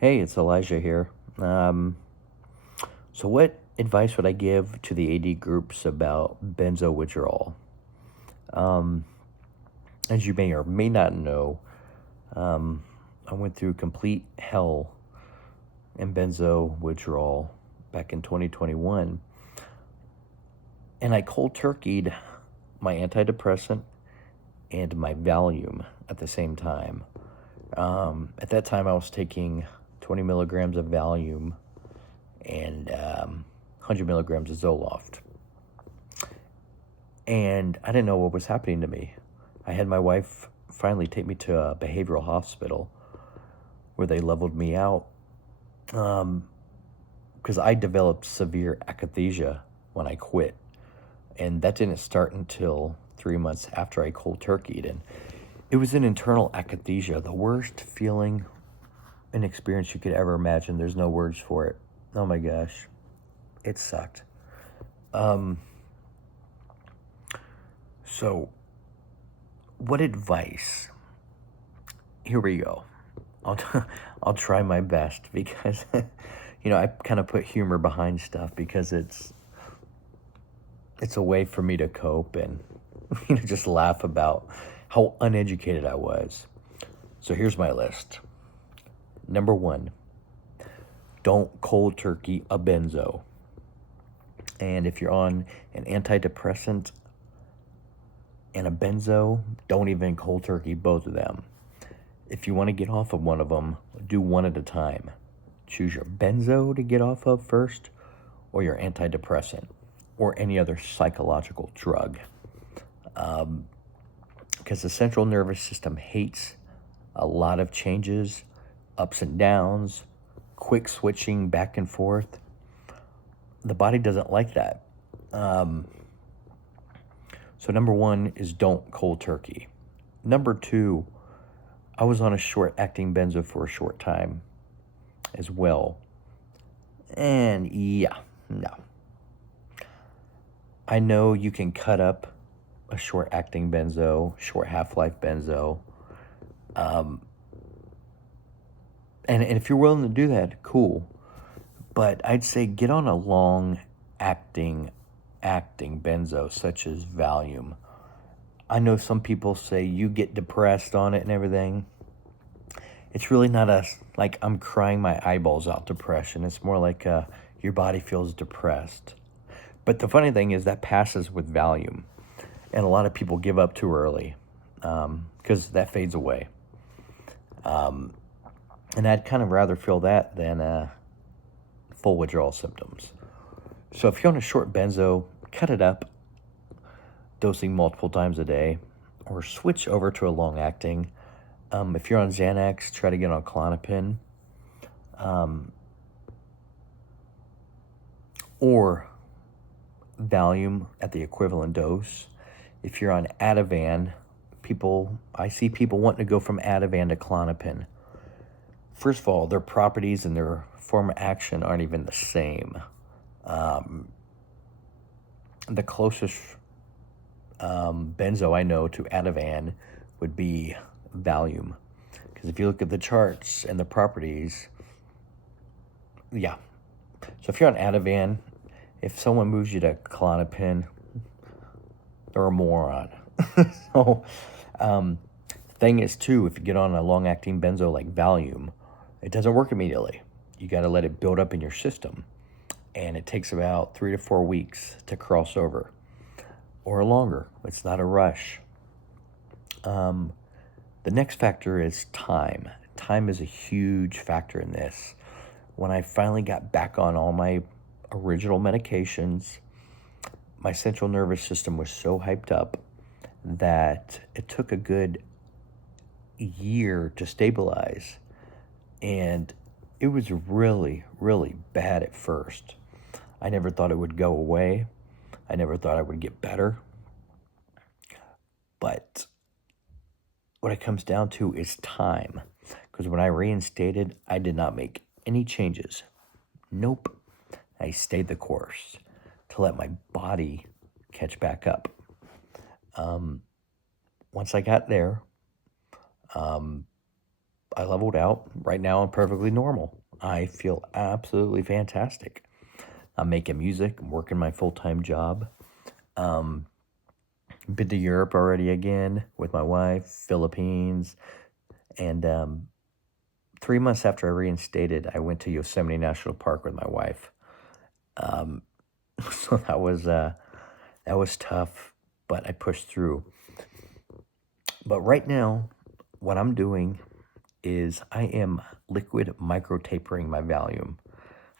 Hey, it's Elijah here. So what advice would I give to the AD groups about benzo withdrawal? Um, as you may or may not know, um, I went through complete hell in benzo withdrawal back in 2021, and I cold turkeyed my antidepressant and my Valium at the same time. At that time, I was taking 20 milligrams of Valium and 100 milligrams of Zoloft. And I didn't know what was happening to me. I had my wife finally take me to a behavioral hospital where they leveled me out because I developed severe akathisia when I quit. And that didn't start until 3 months after I cold turkeyed. And it was an internal akathisia, the worst feeling and experience you could ever imagine. There's no words for it. Oh my gosh. It sucked. So, what advice? Here we go. I'll, I'll try my best because, I kind of put humor behind stuff because it's a way for me to cope and, just laugh about how uneducated I was. So here's my list. Number one, don't cold turkey a benzo. And if you're on an antidepressant and a benzo, don't even cold turkey both of them. If you want to get off of one of them, do one at a time. Choose your benzo to get off of first, or your antidepressant, or any other psychological drug. Because the central nervous system hates a lot of changes, ups and downs, quick switching back and forth. The body doesn't like that. So number one is don't cold turkey. Number two, I was on a short-acting benzo for a short time as well. And yeah, no. I know you can cut up a short-acting benzo, short half-life benzo. And if you're willing to do that, cool. But I'd say get on a long-acting benzo, such as Valium. I know some people say you get depressed on it and everything. It's really not like I'm crying my eyeballs out depression. It's more like your body feels depressed. But the funny thing is that passes with Valium. And a lot of people give up too early because that fades away. And I'd kind of rather feel that than full withdrawal symptoms. So if you're on a short benzo, cut it up, dosing multiple times a day, or switch over to a long-acting. If you're on Xanax, try to get on Klonopin. Or Valium at the equivalent dose. If you're on Ativan, I see people wanting to go from Ativan to Klonopin. First of all, their properties and their form of action aren't even the same. The closest benzo I know to Ativan would be Valium. Because if you look at the charts and the properties, yeah. So if you're on Ativan, if someone moves you to Klonopin, they're a moron. So, thing is too, if you get on a long-acting benzo like Valium, it doesn't work immediately. You got to let it build up in your system, and it takes about 3 to 4 weeks to cross over, or longer. It's not a rush. The next factor is time. Time is a huge factor in this. When I finally got back on all my original medications, my central nervous system was so hyped up that it took a good year to stabilize. And it was really, really bad at first. I never thought it would go away. I never thought I would get better. But what it comes down to is time. Because when I reinstated, I did not make any changes. Nope. I stayed the course to let my body catch back up. Once I got there, I leveled out. Right now, I'm perfectly normal. I feel absolutely fantastic. I'm making music. I'm working my full-time job. Been to Europe already again with my wife, Philippines, and 3 months after I reinstated, I went to Yosemite National Park with my wife. So that was tough, but I pushed through. But right now, what I'm doing is I am liquid micro tapering my Valium.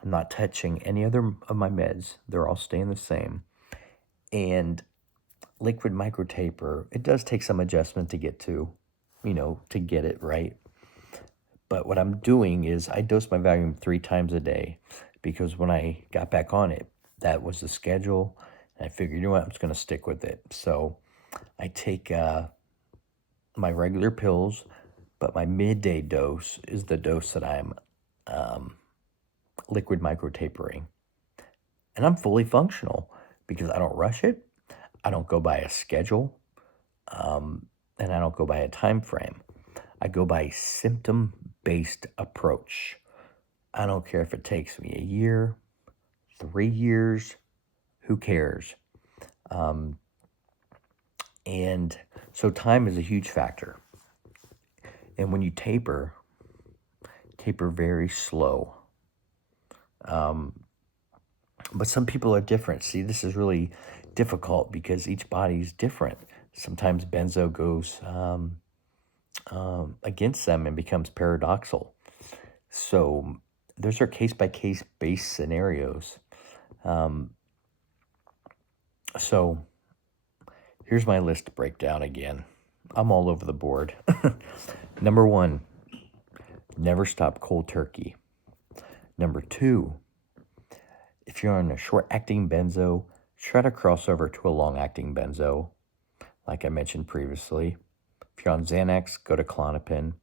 I'm not touching any other of my meds. They're all staying the same. And liquid micro taper, it does take some adjustment to get to, to get it right. But what I'm doing is I dose my Valium 3 times a day because when I got back on it, that was the schedule. And I figured, I'm just going to stick with it. So I take my regular pills, but my midday dose is the dose that I'm liquid micro tapering. And I'm fully functional because I don't rush it. I don't go by a schedule. And I don't go by a time frame. I go by a symptom-based approach. I don't care if it takes me a year, 3 years, who cares? And so time is a huge factor. And when you taper very slow. But some people are different. See, this is really difficult because each body's different. Sometimes benzo goes against them and becomes paradoxal. So those are case-by-case based scenarios. So here's my list breakdown again. I'm all over the board. Number 1, never stop cold turkey. Number 2, if you're on a short-acting benzo, try to cross over to a long-acting benzo, like I mentioned previously. If you're on Xanax, go to Klonopin.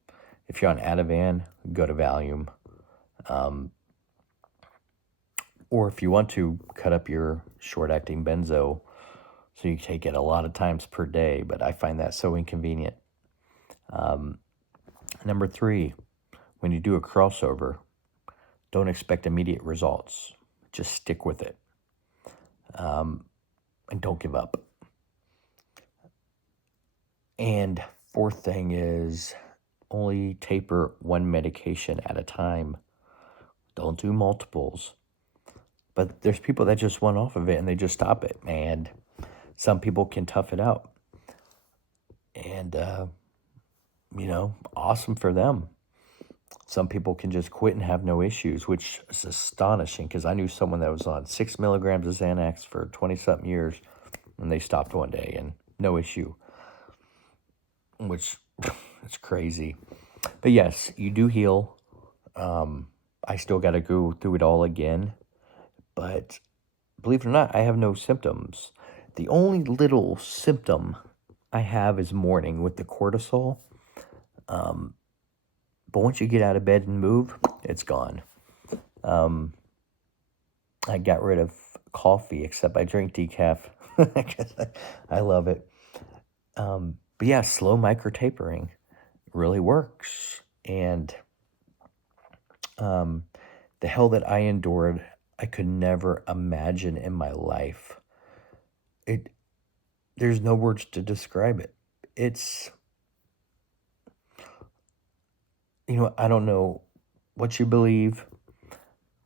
If you're on Ativan, go to Valium. Or if you want to, cut up your short-acting benzo so you take it a lot of times per day, but I find that so inconvenient. Number 3, when you do a crossover, don't expect immediate results. Just stick with it. And don't give up. And 4th thing is only taper one medication at a time. Don't do multiples. But there's people that just went off of it and they just stop it. And some people can tough it out. And, awesome for them. Some people can just quit and have no issues, which is astonishing because I knew someone that was on 6 milligrams of Xanax for 20-something years and they stopped one day and no issue, which it's crazy. But yes, you do heal. I still got to go through it all again. But believe it or not, I have no symptoms. The only little symptom I have is morning with the cortisol. But once you get out of bed and move, it's gone. I got rid of coffee, except I drink decaf because I love it. But yeah, slow micro tapering really works. And the hell that I endured, I could never imagine in my life. There's no words to describe it. It's, I don't know what you believe,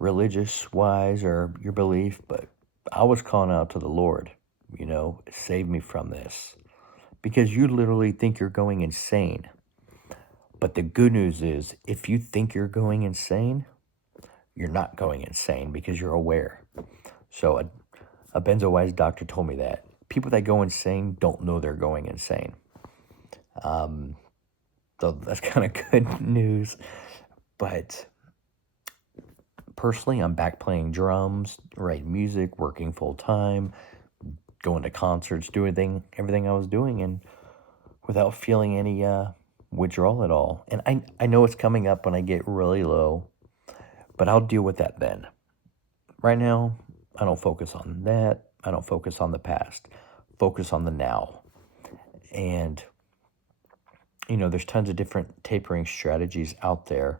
religious-wise or your belief, but I was calling out to the Lord, save me from this. Because you literally think you're going insane. But the good news is, if you think you're going insane, you're not going insane because you're aware. So a benzo-wise doctor told me that. People that go insane don't know they're going insane. So that's kind of good news. But personally, I'm back playing drums, writing music, working full-time, going to concerts, doing everything I was doing, and without feeling any withdrawal at all. And I know it's coming up when I get really low, but I'll deal with that then. Right now, I don't focus on that. I don't focus on the past. Focus on the now. And, there's tons of different tapering strategies out there,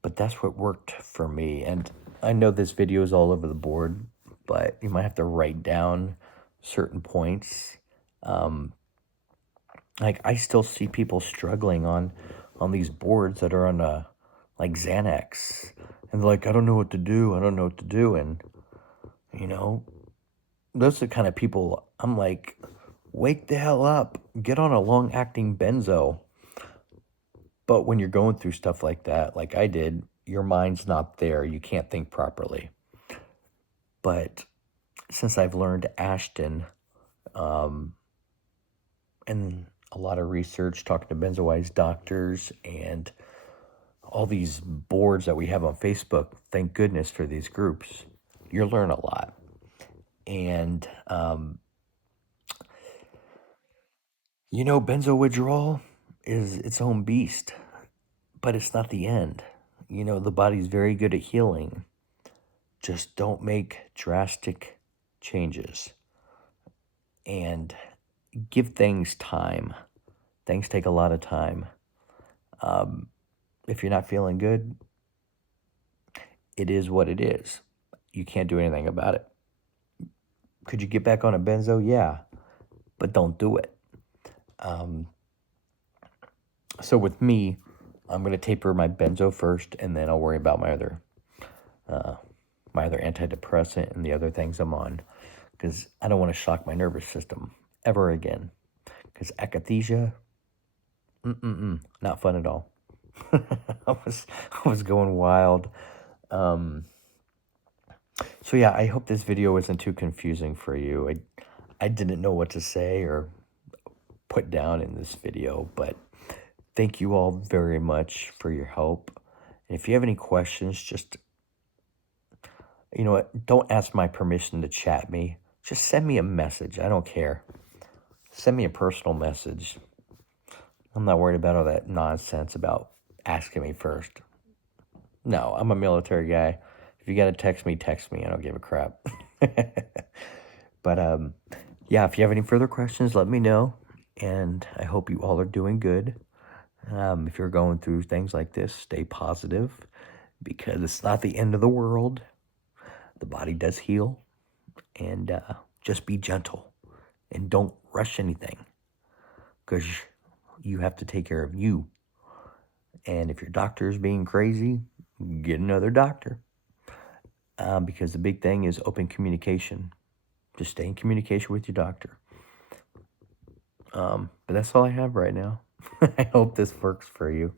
but that's what worked for me. And I know this video is all over the board, but you might have to write down certain points. Like I still see people struggling on these boards that are on like Xanax, and they're like, I don't know what to do. I don't know what to do. And you know, those are the kind of people I'm like, wake the hell up, get on a long acting benzo. But when you're going through stuff like that, like I did, your mind's not there. You can't think properly. But since I've learned ASHTON, and a lot of research, talking to Benzodiazepines doctors, and all these boards that we have on Facebook, thank goodness for these groups. You'll learn a lot. And, Benzo Withdrawal is its own beast, but it's not the end. The body's very good at healing. Just don't make drastic changes. And give things time. Things take a lot of time. If you're not feeling good, it is what it is. You can't do anything about it. Could you get back on a benzo? Yeah, but don't do it. So with me, I'm going to taper my benzo first, and then I'll worry about my other antidepressant and the other things I'm on, because I don't want to shock my nervous system ever again. Because akathisia, not fun at all. I was going wild. So yeah, I hope this video isn't too confusing for you. I didn't know what to say or put down in this video, but thank you all very much for your help. And if you have any questions, just, don't ask my permission to chat me. Just send me a message. I don't care. Send me a personal message. I'm not worried about all that nonsense about asking me first. No, I'm a military guy. If you got to text me, text me. I don't give a crap. But, yeah, if you have any further questions, let me know. And I hope you all are doing good. If you're going through things like this, stay positive, because it's not the end of the world. The body does heal. And just be gentle. And don't rush anything, because you have to take care of you. And if your doctor is being crazy, get another doctor. Because the big thing is open communication. Just stay in communication with your doctor. But that's all I have right now. I hope this works for you.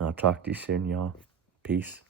I'll talk to you soon, y'all. Peace.